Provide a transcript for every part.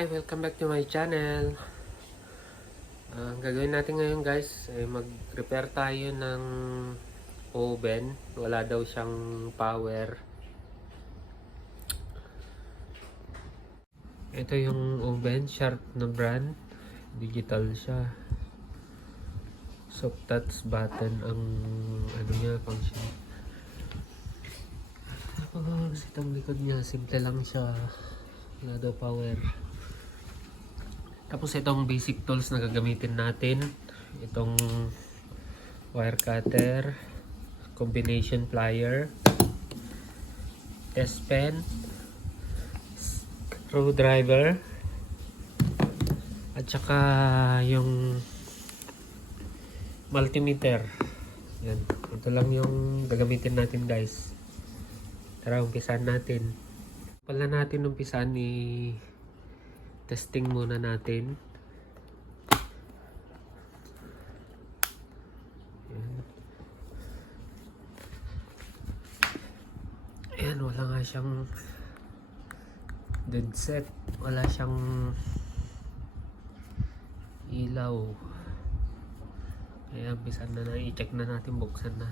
Hi, welcome back to my channel. Ang gagawin natin ngayon guys ay mag-repair tayo ng oven. Wala daw siyang power. Ito yung oven, Sharp na brand. Digital siya. Soft touch button ang ano niya, function. Tapos itong likod niya, simple lang siya. Wala daw power. Tapos itong basic tools na gagamitin natin, itong wire cutter, combination plier, test pen, screwdriver, at saka yung multimeter. Yan. Ito lang yung gagamitin natin guys. Tara, umpisan natin. Pala natin umpisan testing muna natin. Ayan, wala nga siyang dead set. Wala siyang ilaw. Kaya umpisan na i-check na natin, buksan na.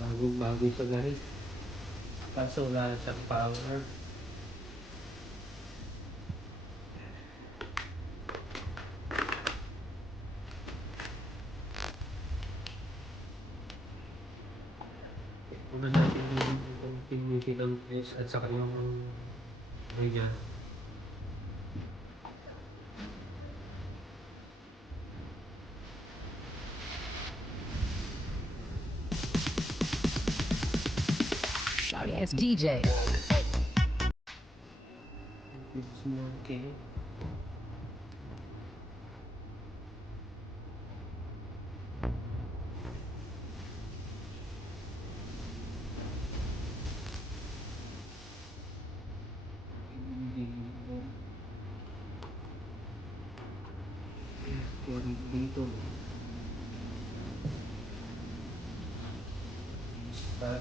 Bagong-bago ito guys. Kaso wala siyang power. Una natin yung piniti ng face at saka yung ano niya. Sorry ass DJ. It's more okay. Dito. But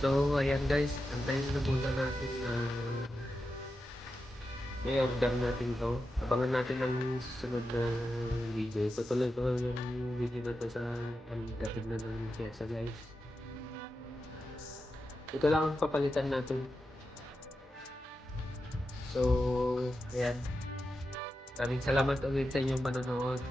So, ayan guys, antayin na muna natin na i-order natin to. Abangan natin ang susunod na video. Patuloy ko yung video na to sa dating na ng pyesa guys. Ito lang ang papalitan natin. So, ayan. Maraming salamat ulit sa inyong panonood.